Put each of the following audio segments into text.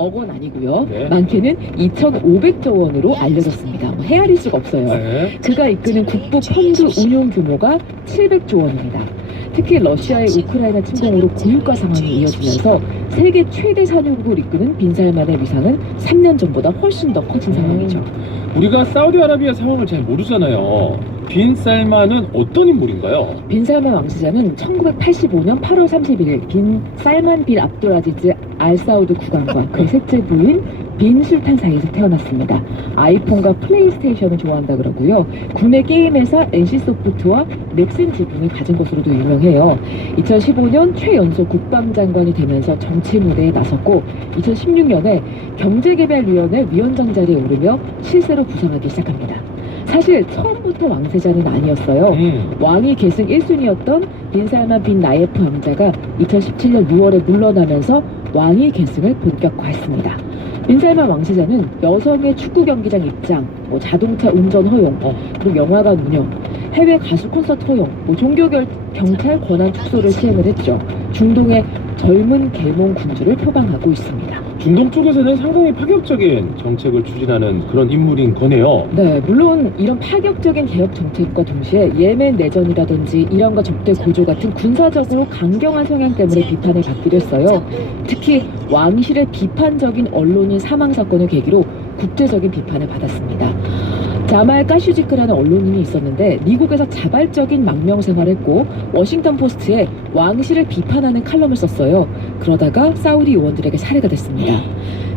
억 원 아니고요. 네. 많게는 2,500조 원으로 알려졌습니다. 뭐 헤아릴 수가 없어요. 네. 그가 이끄는 국부 펀드 운용 규모가 700조 원입니다. 특히 러시아의 우크라이나 침공으로 고유가 상황이 이어지면서 세계 최대 산유국을 이끄는 빈살만의 위상은 3년 전보다 훨씬 더 커진 상황이죠. 우리가 사우디아라비아 상황을 잘 모르잖아요. 빈 살만은 어떤 인물인가요? 빈 살만 왕세자는 1985년 8월 31일 빈 살만 빌 압둘아지즈 알 사우드 국왕과 그의 셋째 부인 빈 술탄 사이에서 태어났습니다. 아이폰과 플레이스테이션을 좋아한다 그러고요. 국내 게임 회사 NC소프트와 넥슨 지분을 가진 것으로도 유명해요. 2015년 최연소 국방장관이 되면서 정치 무대에 나섰고 2016년에 경제개발위원회 위원장 자리에 오르며 실세로 부상하기 시작합니다. 사실 처음부터 왕세자는 아니었어요. 왕위 계승 1순위였던 빈 살만 빈 나예프 왕자가 2017년 6월에 물러나면서 왕위 계승을 본격화했습니다. 빈 살만 왕세자는 여성의 축구 경기장 입장, 자동차 운전 허용, 그리고 영화관 운영, 해외 가수 콘서트 허용, 경찰 권한 축소를 시행을 했죠. 중동의 젊은 계몽 군주를 표방하고 있습니다. 중동 쪽에서는 상당히 파격적인 정책을 추진하는 그런 인물인 거네요. 네, 물론 이런 파격적인 개혁 정책과 동시에 예멘 내전이라든지 이란과 적대 고조 같은 군사적으로 강경한 성향 때문에 비판을 받기도 했어요. 특히 왕실의 비판적인 언론인 사망 사건을 계기로 국제적인 비판을 받았습니다. 자말 까슈지크라는 언론인이 있었는데 미국에서 자발적인 망명 생활을 했고 워싱턴 포스트에 왕실을 비판하는 칼럼을 썼어요. 그러다가 사우디 요원들에게 살해가 됐습니다.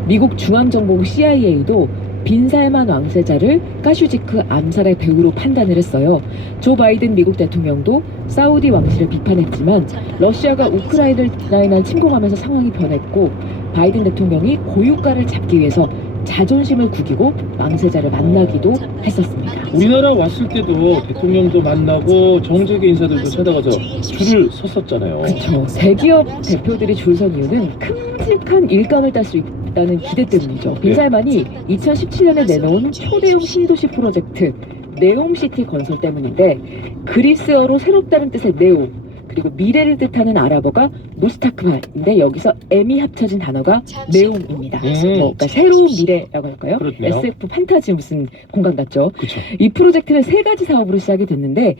미국 중앙정보국 CIA도 빈 살만 왕세자를 까슈지크 암살의 배후로 판단을 했어요. 조 바이든 미국 대통령도 사우디 왕실을 비판했지만 러시아가 우크라이나를 침공하면서 상황이 변했고 바이든 대통령이 고유가를 잡기 위해서 자존심을 구기고 왕세자를 만나기도 했었습니다. 우리나라 왔을 때도 대통령도 만나고 정재계 인사들도 찾아가서 줄을 섰었잖아요. 그렇죠. 대기업 대표들이 줄 선 이유는 큼직한 일감을 딸 수 있다는 기대 때문이죠. 빈 살만이 2017년에 내놓은 초대형 신도시 프로젝트 네옴시티 건설 때문인데 그리스어로 새롭다는 뜻의 네오 그리고 미래를 뜻하는 아랍어가 무스타크발인데 여기서 M이 합쳐진 단어가 네옴입니다. 그러니까 새로운 미래라고 할까요? 그렇네요. SF 판타지 무슨 공간 같죠? 그렇죠. 이 프로젝트는 세 가지 사업으로 시작이 됐는데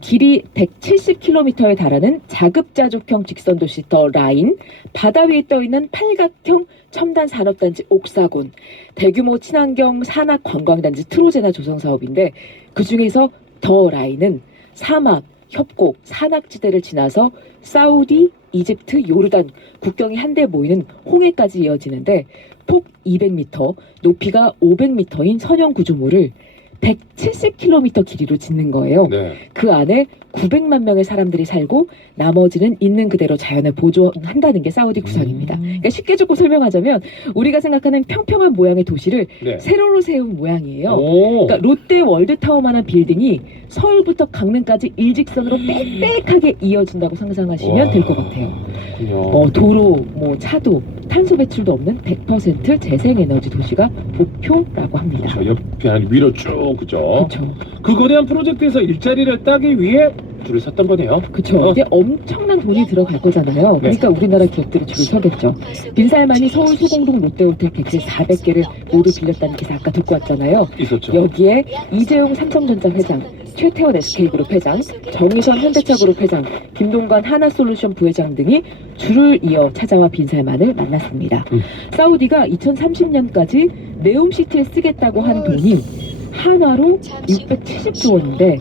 길이 170km에 달하는 자급자족형 직선도시 더 라인, 바다 위에 떠있는 팔각형 첨단 산업단지 옥사곤, 대규모 친환경 산악 관광단지 트로제나 조성 사업인데 그 중에서 더 라인은 사막, 협곡, 산악지대를 지나서 사우디, 이집트, 요르단 국경이 한데 모이는 홍해까지 이어지는데 폭 200m, 높이가 500m인 선형 구조물을 170km 길이로 짓는 거예요. 네. 그 안에 900만 명의 사람들이 살고 나머지는 있는 그대로 자연을 보존한다는 게 사우디 구상입니다. 그러니까 쉽게 조금 설명하자면 우리가 생각하는 평평한 모양의 도시를 네. 세로로 세운 모양이에요. 오. 그러니까 롯데 월드타워만한 빌딩이 서울부터 강릉까지 일직선으로 빽빽하게 이어진다고 상상하시면 될 것 같아요. 그렇군요. 도로, 차도, 탄소 배출도 없는 100% 재생에너지 도시가 목표라고 합니다. 저 옆에 한 위로 쭉 그죠? 그렇죠. 그 거대한 프로젝트에서 일자리를 따기 위해 줄을 섰던 거네요. 그렇죠. 이제 엄청난 돈이 들어갈 거잖아요. 네. 그러니까 우리나라 기업들이 줄을 서겠죠. 빈 살만이 서울 소공동 롯데호텔 객실 400개를 모두 빌렸다는 기사 아까 듣고 왔잖아요. 있었죠. 여기에 이재용 삼성전자 회장, 최태원 SK그룹 회장, 정의선 현대차그룹 회장, 김동관 하나솔루션 부회장 등이 줄을 이어 찾아와 빈 살만을 만났습니다. 사우디가 2030년까지 네옴시티에 쓰겠다고 한 돈이 한화로 670조 원인데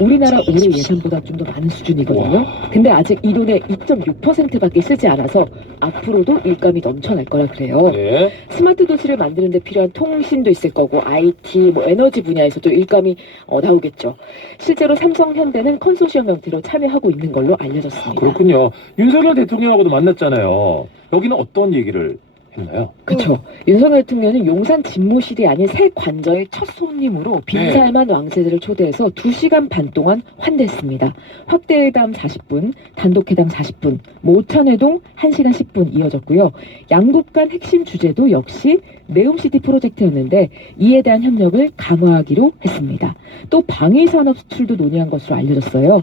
우리나라 올해 예산보다 좀 더 많은 수준이거든요. 근데 아직 이 돈의 2.6%밖에 쓰지 않아서 앞으로도 일감이 넘쳐날 거라 그래요. 네. 스마트 도시를 만드는 데 필요한 통신도 있을 거고 IT, 에너지 분야에서도 일감이 나오겠죠. 실제로 삼성, 현대는 컨소시엄 형태로 참여하고 있는 걸로 알려졌습니다. 그렇군요. 윤석열 대통령하고도 만났잖아요. 여기는 어떤 얘기를 했나요? 그렇죠. 윤석열 대통령은 용산 집무실이 아닌 새 관저의 첫 손님으로 빈살만 왕세자를 초대해서 2시간 반 동안 환대했습니다. 확대회담 40분, 단독회담 40분, 오찬회동 1시간 10분 이어졌고요. 양국 간 핵심 주제도 역시 네옴시티 프로젝트였는데 이에 대한 협력을 강화하기로 했습니다. 또 방위산업 수출도 논의한 것으로 알려졌어요.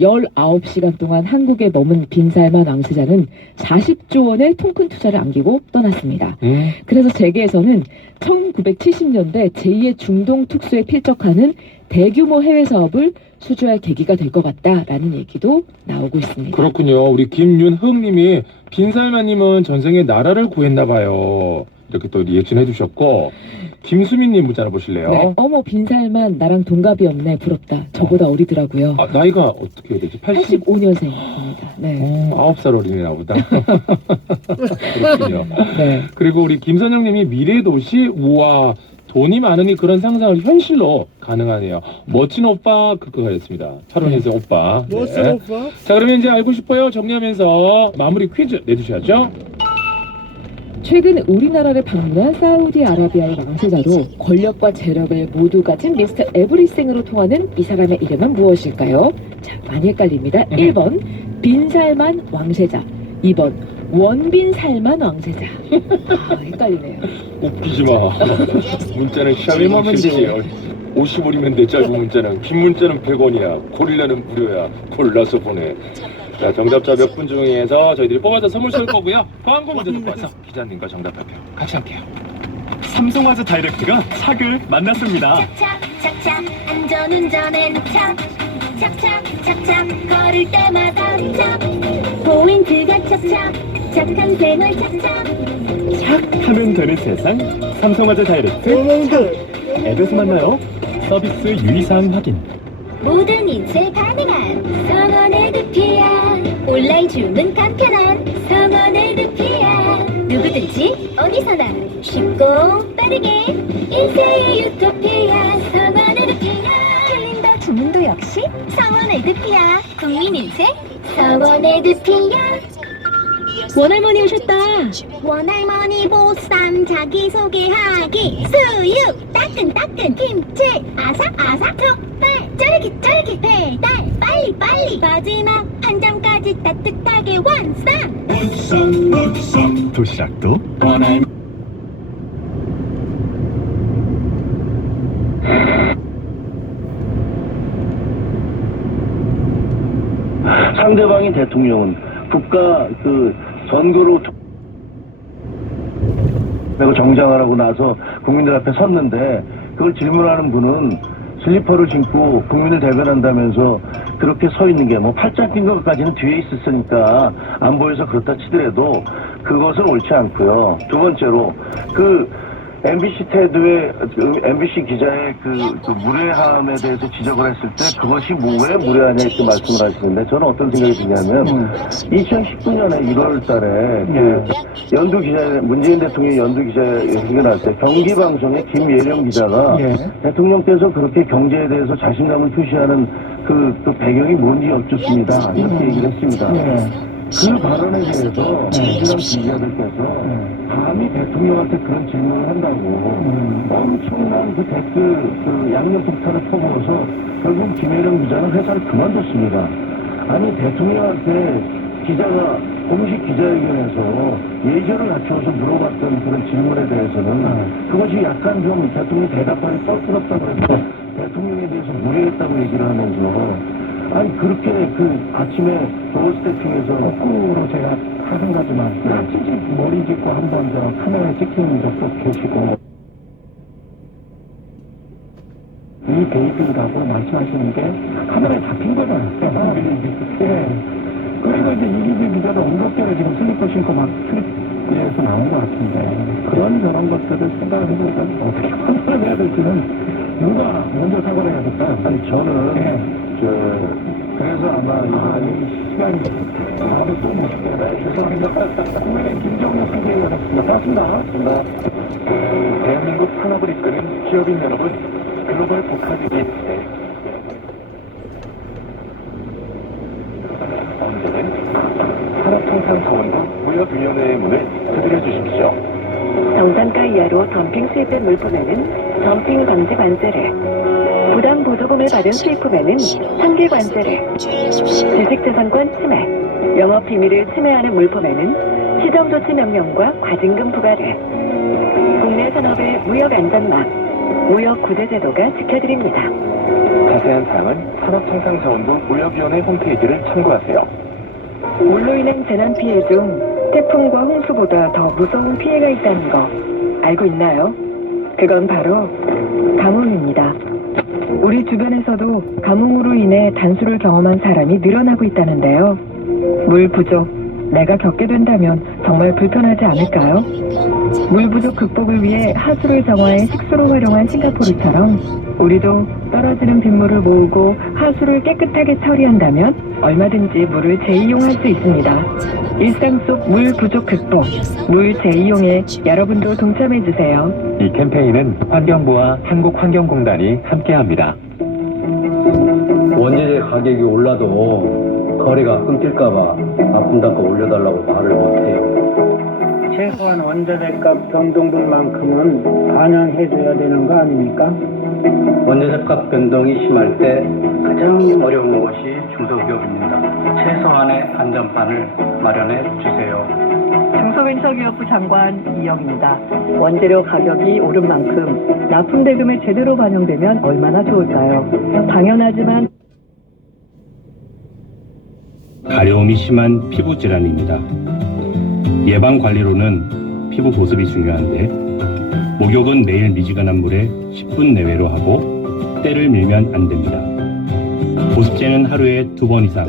19시간 동안 한국에 머문 빈살만 왕세자는 40조 원의 통큰 투자를 안기고 떠났습니다. 그래서 재계에서는 1970년대 제2의 중동 특수에 필적하는 대규모 해외 사업을 수주할 계기가 될 것 같다라는 얘기도 나오고 있습니다. 그렇군요. 우리 김윤흥님이 빈살마님은 전생에 나라를 구했나 봐요. 이렇게 또 리액션 해주셨고, 김수민님 문자 하나 보실래요? 네, 어머 빈살만 나랑 동갑이 없네 부럽다. 저보다 어리더라고요. 아, 나이가 어떻게 해야 되지? 85년생입니다. 네. 9살 어린애 나보다. 그렇군요. 네. 그리고 우리 김선영님이 미래도시, 우와, 돈이 많으니 그런 상상을 현실로 가능하네요. 멋진 오빠, 그거 하였습니다. 8월에서 오빠. 네. 멋진 오빠. 자, 그러면 이제 알고 싶어요 정리하면서 마무리 퀴즈 내주셔야죠. 최근 우리나라를 방문한 사우디아라비아의 왕세자로 권력과 재력을 모두 가진 미스터 에브리싱으로 통하는 이 사람의 이름은 무엇일까요? 자, 많이 헷갈립니다. 1번 빈살만 왕세자, 2번 원빈살만 왕세자. 아, 헷갈리네요. 웃기지 마. 문자는 샵이 멈추지요. 50원이면 돼. 짧은 문자는. 긴 문자는 100원이야. 고릴라는 무료야. 골라서 보내. 자, 정답자 몇 분 중에서 저희들이 뽑아서 선물 쏠 거고요. 광고 먼저 듣고 와서 기자님과 정답 발표 같이 할게요. 삼성화재 다이렉트가 착을 만났습니다. 착착착착 안전운전엔 착착착착착 걸을 때마다 착 포인트가 착착 착한 생활 착착 착 하면 되는 세상 삼성화재 다이렉트 도망들. 앱에서 만나요. 서비스 유의사항 확인. 모든 인쇄 가능한 성원의 드피아 온라인 주문 간편한 성원의 드피아 누구든지 어디서나 쉽고 빠르게 인쇄의 유토피아 성원의 드피아 캘린더 주문도 역시 성원의 드피아 국민 인쇄 성원의 드피아 원할머니 오셨다. 원할머니 보쌈 자기소개하기 수육 따끈따끈 김치 아삭아삭 족발 쫄깃쫄깃 배달 빨리빨리 마지막 한 점까지 따뜻하게 완성. 도시락도 상대방인 대통령은 국가 선거로 내가 정장을 하고 나서 국민들 앞에 섰는데 그걸 질문하는 분은 슬리퍼를 신고 국민을 대변한다면서 그렇게 서 있는 게 뭐 팔짱 낀 것까지는 뒤에 있었으니까 안 보여서 그렇다 치더라도 그것은 옳지 않고요. 두 번째로 MBC 태도의 MBC 기자의 무례함에 대해서 지적을 했을 때 그것이 왜 무례하냐 이렇게 말씀을 하시는데 저는 어떤 생각이 드냐면 2019년에 1월 달에 연두 기자 문재인 대통령이 연두 기자회견 할 때 경기방송의 김예령 기자가 대통령께서 그렇게 경제에 대해서 자신감을 표시하는 그 배경이 뭔지 여쭙습니다. 이렇게 얘기를 했습니다. 그 발언에 대해서 민주당 기자들께서 감히 대통령한테 그런 질문을 한다고 엄청난 그 댓글 양념 폭탄을 퍼부어서 결국 김혜령 기자는 회사를 그만뒀습니다. 아니 대통령한테 기자가 공식 기자회견에서 예절을 갖추어서 물어봤던 그런 질문에 대해서는 그것이 약간 좀 대통령이 대답하기 뻘끄럽다고 해서 대통령에 대해서 무례했다고 얘기를 하면서 아니 그렇게 아침에 도어스태핑에서 거꾸로 제가 한 가지만 머리 짚고 한 번 더 카메라에 찍힌 적도 계시고 이 베이비라고 말씀하시는 게 카메라에 잡힌 거잖아요. 그리고 이제 이기재 기자도 엉겁대로 지금 슬리퍼 신고 막 트립에서 나온 것 같은데 그런 저런 것들을 생각을 해보니까 어떻게 판단을 해야 될지는 누가 먼저 사과를 해야 될까? 아니 저는 그래서 아마 이 시간이 다음에 또 모실게요. 죄송합니다. 국민의 김정우 선생님이었습니다. 고맙습니다. 대한민국 산업을 이끄는 기업인 여러분, 글로벌 복합이기 언제든 산업통상자원부 무역위원회의 문을 두드려 주십시오. 정상가 이하로 덤핑 수입된 물품에는 덤핑 방지 관제를, 부당 보조금을 받은 수입품에는 상계 관제를, 지식재산권 침해, 영업 비밀을 침해하는 물품에는 시정조치 명령과 과징금 부과를, 국내 산업의 무역 안전망, 무역 구제 제도가 지켜드립니다. 자세한 사항은 산업통상자원부 무역위원회 홈페이지를 참고하세요. 물로 인한 재난 피해 중 태풍과 홍수보다 더 무서운 피해가 있다는 거 알고 있나요? 그건 바로 가뭄입니다. 우리 주변에서도 가뭄으로 인해 단수를 경험한 사람이 늘어나고 있다는데요. 물 부족, 내가 겪게 된다면 정말 불편하지 않을까요? 물 부족 극복을 위해 하수를 정화해 식수로 활용한 싱가포르처럼 우리도 떨어지는 빗물을 모으고 하수를 깨끗하게 처리한다면 얼마든지 물을 재이용할 수 있습니다. 일상 속 물 부족 극복, 물 재이용에 여러분도 동참해주세요. 이 캠페인은 환경부와 한국환경공단이 함께합니다. 원재재 가격이 올라도 거래가 끊길까봐 아픈 단가 올려달라고 말을 못해요. 최소한 원자재값 변동분만큼은 반영해줘야 되는 거 아닙니까? 원재재값 변동이 심할 때 가장 어려운 것이 중소기업입니다. 최소한의 안전판을 마련해 주세요. 중소벤처기업부 장관 이영입니다. 원재료 가격이 오른 만큼 납품대금에 제대로 반영되면 얼마나 좋을까요? 당연하지만 가려움이 심한 피부 질환입니다. 예방 관리로는 피부 보습이 중요한데 목욕은 매일 미지근한 물에 10분 내외로 하고 때를 밀면 안 됩니다. 보습제는 하루에 2번 이상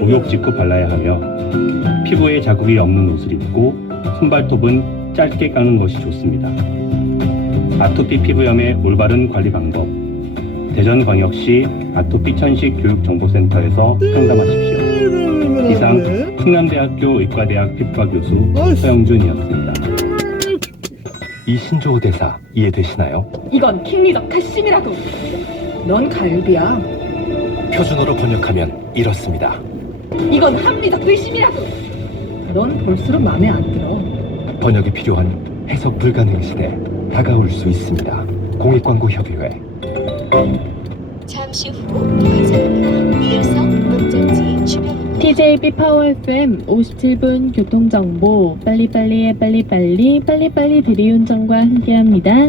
목욕 직후 발라야 하며 피부에 자국이 없는 옷을 입고 손발톱은 짧게 깎는 것이 좋습니다. 아토피 피부염의 올바른 관리 방법 대전광역시 아토피 천식 교육정보센터에서 상담하십시오. 이상 충남대학교 의과대학 피부과 교수 서영준이었습니다. 이 신조어 대사 이해되시나요? 이건 킹리적 카심이라고. 넌 갈비야. 표준어로 번역하면 이렇습니다. 이건 합리적 의심이라고. 넌 볼수록 마음에 안 들어. 번역이 필요한 해석 불가능 시대 다가올 수 있습니다. 공익광고협의회. 잠시 후 우회전입니다. 이어서 목적지 주변 TJB 파워 FM 57분 교통정보 빨리빨리의 빨리빨리 대리운전과 함께합니다.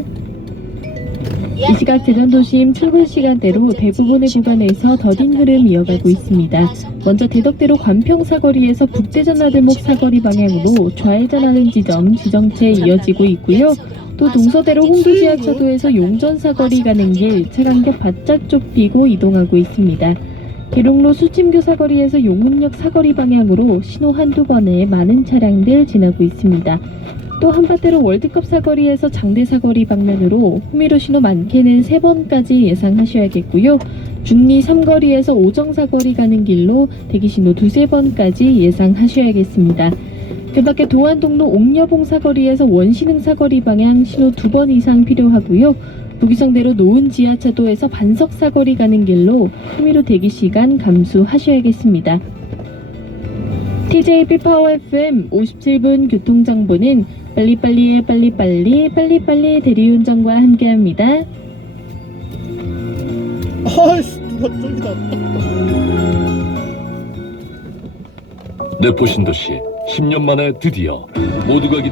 이 시각 대전도심 출근 시간대로 대부분의 구간에서 더딘 흐름 이어가고 있습니다. 먼저 대덕대로 관평사거리에서 북대전 나들목 사거리 방향으로 좌회전하는 지정체 이어지고 있고요. 또 동서대로 홍두지하차도에서 용전사거리 가는 길 차간격 바짝 좁히고 이동하고 있습니다. 계룡로 수침교 사거리에서 용문역 사거리 방향으로 신호 한두 번에 많은 차량들 지나고 있습니다. 또 한밭대로 월드컵 사거리에서 장대 사거리 방면으로 후미로 신호 많게는 3번까지 예상하셔야겠고요. 중리 3거리에서 오정 사거리 가는 길로 대기 신호 2-3번까지 예상하셔야겠습니다. 그 밖에 도안동로 옥녀봉 사거리에서 원신흥 사거리 방향 신호 2번 이상 필요하고요. 부기성대로 노은 지하차도에서 반석 사거리 가는 길로 후미로 대기 시간 감수하셔야겠습니다. TJB 파워 FM 57분 교통정보는 빨리빨리의 빨리빨리 대리운전과 함께합니다. 아이씨 누가 쫄기다. 내포신도시 10년 만에 드디어 모두가 기다린